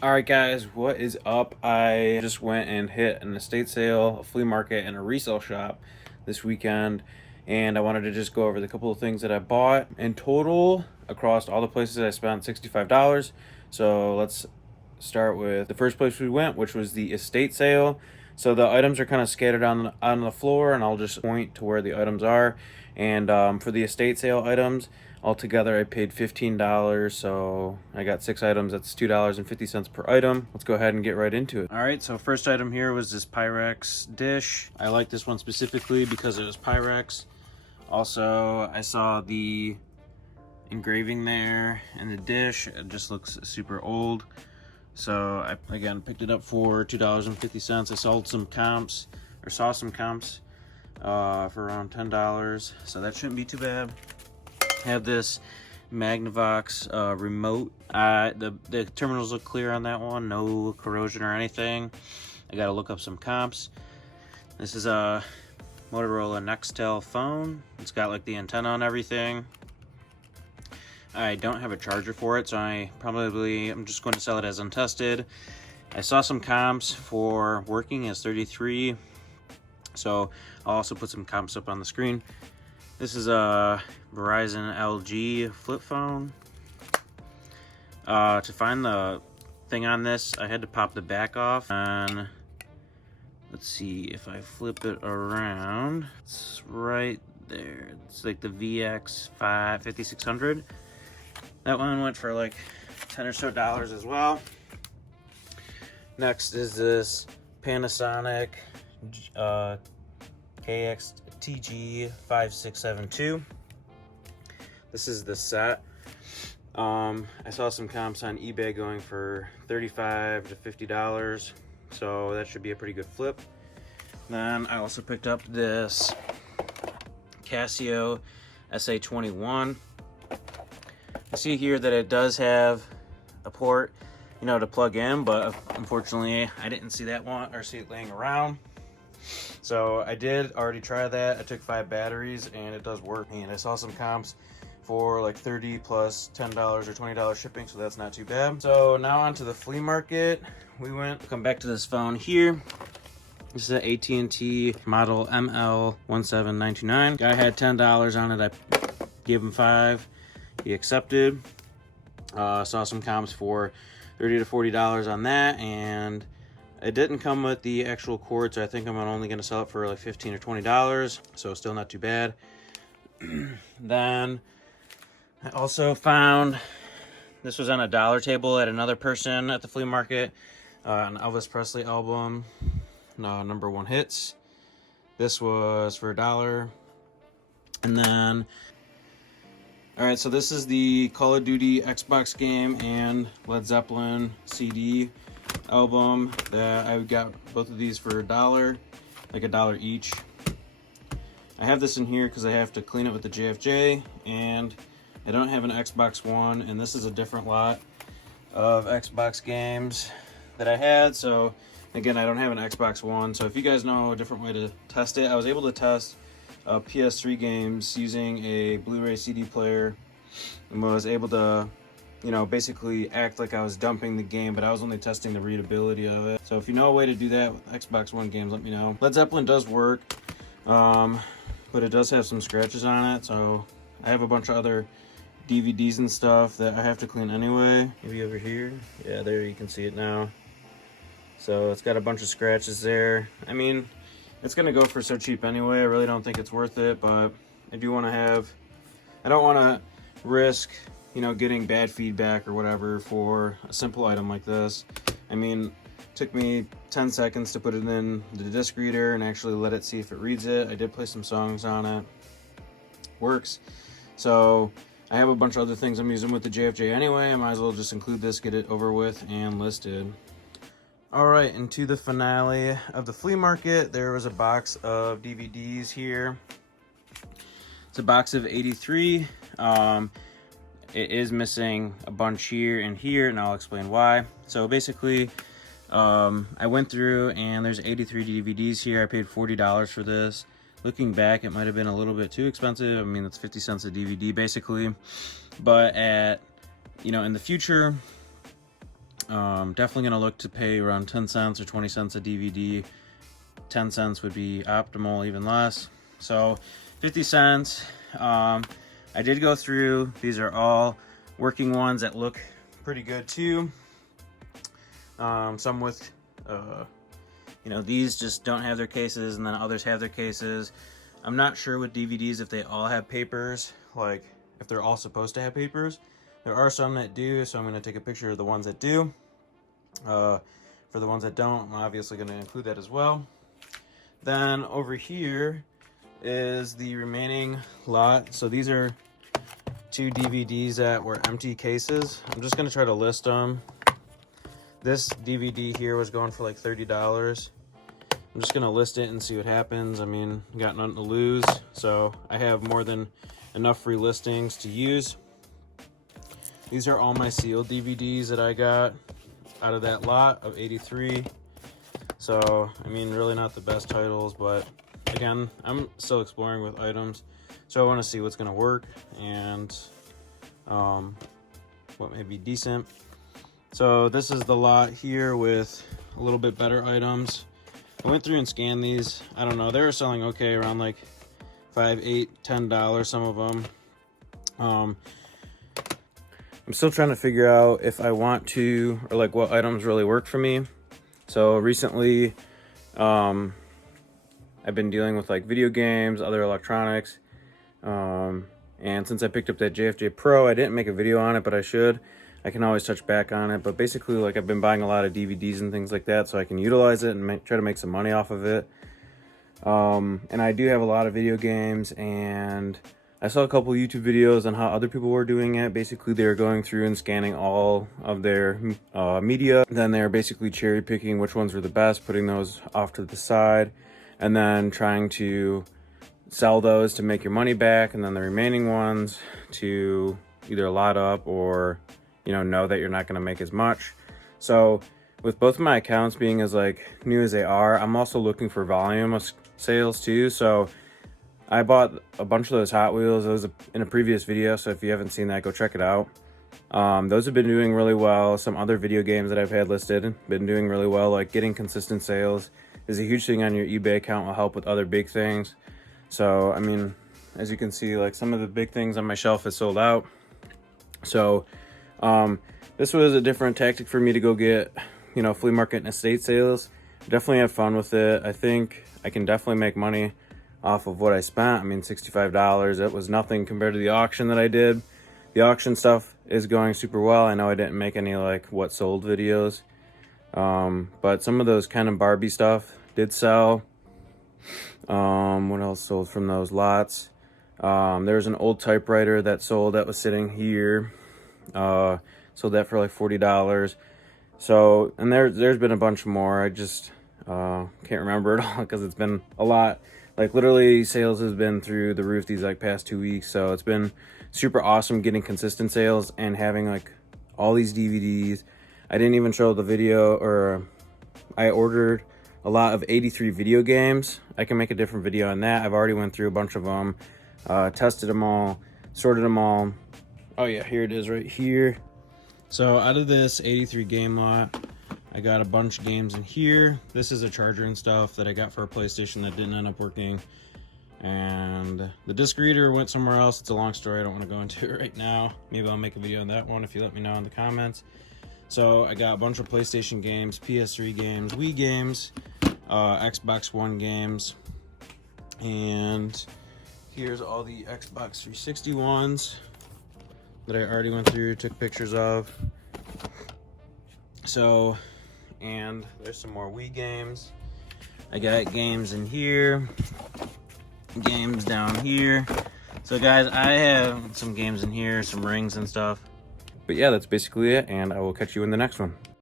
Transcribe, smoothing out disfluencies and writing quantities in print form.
All right, guys, what is up? I just went and hit an estate sale, a flea market, and a resale shop this weekend, and I wanted to just go over the couple of things that I bought. In total, across all the places, I spent $65. So let's start with the first place we went, which was the estate sale. So the items are kind of scattered on the floor, and I'll just point to where the items are. And for the estate sale items, altogether I paid $15. So I got 6 items. That's $2.50 per item. Let's go ahead and get right into it. All right, so first item here was this Pyrex dish. I like this one specifically because it was Pyrex. Also, I saw the engraving there in the dish. It just looks super old. So I, again, picked it up for $2.50. I saw some comps for around $10. So that shouldn't be too bad. I have this Magnavox remote. The terminals look clear on that one. No corrosion or anything. I got to look up some comps. This is a Motorola Nextel phone. It's got like the antenna and everything. I don't have a charger for it, so I'm just going to sell it as untested. I saw some comps for working as 33, so I'll also put some comps up on the screen. This is a Verizon LG flip phone. To find the thing on this, I had to pop the back off, and let's see if I flip it around. It's right there. It's like the VX 5600. That one went for like $10 or so as well. Next is this Panasonic KXTG 5672. This is the set. I saw some comps on eBay going for $35 to $50, so that should be a pretty good flip. Then I also picked up this Casio SA21. I see here that it does have a port, to plug in, but unfortunately I didn't see that one or see it laying around. So I did already try that. I took 5 batteries and it does work. And I saw some comps for like $30 plus $10 or $20 shipping, so that's not too bad. So now on to the flea market. Come back to this phone here. This is an AT&T model ML17929. Guy had $10 on it. I gave him 5. He accepted. Saw some comps for $30 to $40 on that, and it didn't come with the actual cord, so I think I'm only going to sell it for like $15 or $20, so still not too bad. Then I also found, this was on a dollar table at another person at the flea market, an Elvis Presley album, number 1 hits. This was for $1. And then, all right, so this is the Call of Duty Xbox game and Led Zeppelin CD album that I got both of these for $1, like $1 each. I have this in here because I have to clean it with the JFJ, and I don't have an Xbox One, and this is a different lot of Xbox games that I had. So again, I don't have an Xbox One, so if you guys know a different way to test it, I was able to test PS3 games using a Blu-ray CD player, and was able to, basically act like I was dumping the game, but I was only testing the readability of it. So if you know a way to do that with Xbox One games, let me know. Led Zeppelin does work, but it does have some scratches on it, so I have a bunch of other DVDs and stuff that I have to clean anyway. Maybe over here. Yeah, there you can see it now. So it's got a bunch of scratches there. I mean, it's gonna go for so cheap anyway. I really don't think it's worth it, but I do want to I don't want to risk, getting bad feedback or whatever for a simple item like this. I mean, it took me 10 seconds to put it in the disc reader and actually let it see if it reads it. I did play some songs on it. Works. So I have a bunch of other things I'm using with the JFJ anyway. I might as well just include this, get it over with, and listed. All right, into the finale of the flea market. There was a box of DVDs here. It's a box of 83. It is missing a bunch here and here, and I'll explain why. So basically, I went through and there's 83 DVDs here. I paid $40 for this. Looking back, it might have been a little bit too expensive. I mean, it's 50 cents a DVD basically. But in the future, Definitely gonna look to pay around 10 cents or 20 cents a DVD. 10 cents would be optimal, even less. So 50 cents. I did go through, these are all working ones that look pretty good too. Some with, you know, these just don't have their cases, and then others have their cases. I'm not sure with DVDs if they all have papers, like if they're all supposed to have papers. There are some that do, so I'm going to take a picture of the ones that do. For the ones that don't, I'm obviously going to include that as well. Then over here is the remaining lot. So these are 2 DVDs that were empty cases. I'm just going to try to list them. This DVD here was going for like $30. I'm just going to list it and see what happens. I mean, got nothing to lose. So I have more than enough free listings to use. These are all my sealed DVDs that I got out of that lot of 83. So, I mean, really not the best titles, but again, I'm still exploring with items. So I want to see what's going to work and what may be decent. So this is the lot here with a little bit better items. I went through and scanned these. I don't know, they were selling okay, around like $5, $8, $10, some of them. I'm still trying to figure out if I want to, or like what items really work for me. So recently, I've been dealing with like video games, other electronics. And since I picked up that JFJ Pro, I didn't make a video on it, but I should. I can always touch back on it. But basically, like, I've been buying a lot of DVDs and things like that so I can utilize it and try to make some money off of it. And I do have a lot of video games, and I saw a couple YouTube videos on how other people were doing it. Basically, they were going through and scanning all of their media. Then they're basically cherry picking which ones were the best, putting those off to the side, and then trying to sell those to make your money back, and then the remaining ones to either lot up or, you know that you're not going to make as much. So with both of my accounts being as like new as they are, I'm also looking for volume of sales too. So I bought a bunch of those Hot Wheels. Those in a previous video, so if you haven't seen that, go check it out. Those have been doing really well. Some other video games that I've had listed been doing really well. Like getting consistent sales is a huge thing on your eBay account, will help with other big things. So I mean, as you can see, like some of the big things on my shelf is sold out. So this was a different tactic for me to go get, you know, flea market and estate sales. Definitely have fun with it. I think I can definitely make money off of what I spent. I mean, $65, it was nothing compared to the auction that I did. The auction stuff is going super well. I know I didn't make any like what sold videos, but some of those Ken and Barbie stuff did sell. What else sold from those lots? There's an old typewriter that sold that was sitting here. Sold that for like $40. So, and there's been a bunch more. I just can't remember it all because it's been a lot. Like literally sales has been through the roof these like past 2 weeks. So it's been super awesome getting consistent sales and having like all these DVDs. I didn't even show the video, or I ordered a lot of 83 video games. I can make a different video on that. I've already went through a bunch of them, tested them all, sorted them all. Oh yeah, here it is right here. So out of this 83 game lot, I got a bunch of games in here. This is a charger and stuff that I got for a PlayStation that didn't end up working. And the disc reader went somewhere else. It's a long story. I don't want to go into it right now. Maybe I'll make a video on that one if you let me know in the comments. So I got a bunch of PlayStation games, PS3 games, Wii games, Xbox One games. And here's all the Xbox 360 ones that I already went through, took pictures of. So, and there's some more Wii games. I got games in here, games down here. So guys, I have some games in here, some rings and stuff. But yeah, that's basically it, and I will catch you in the next one.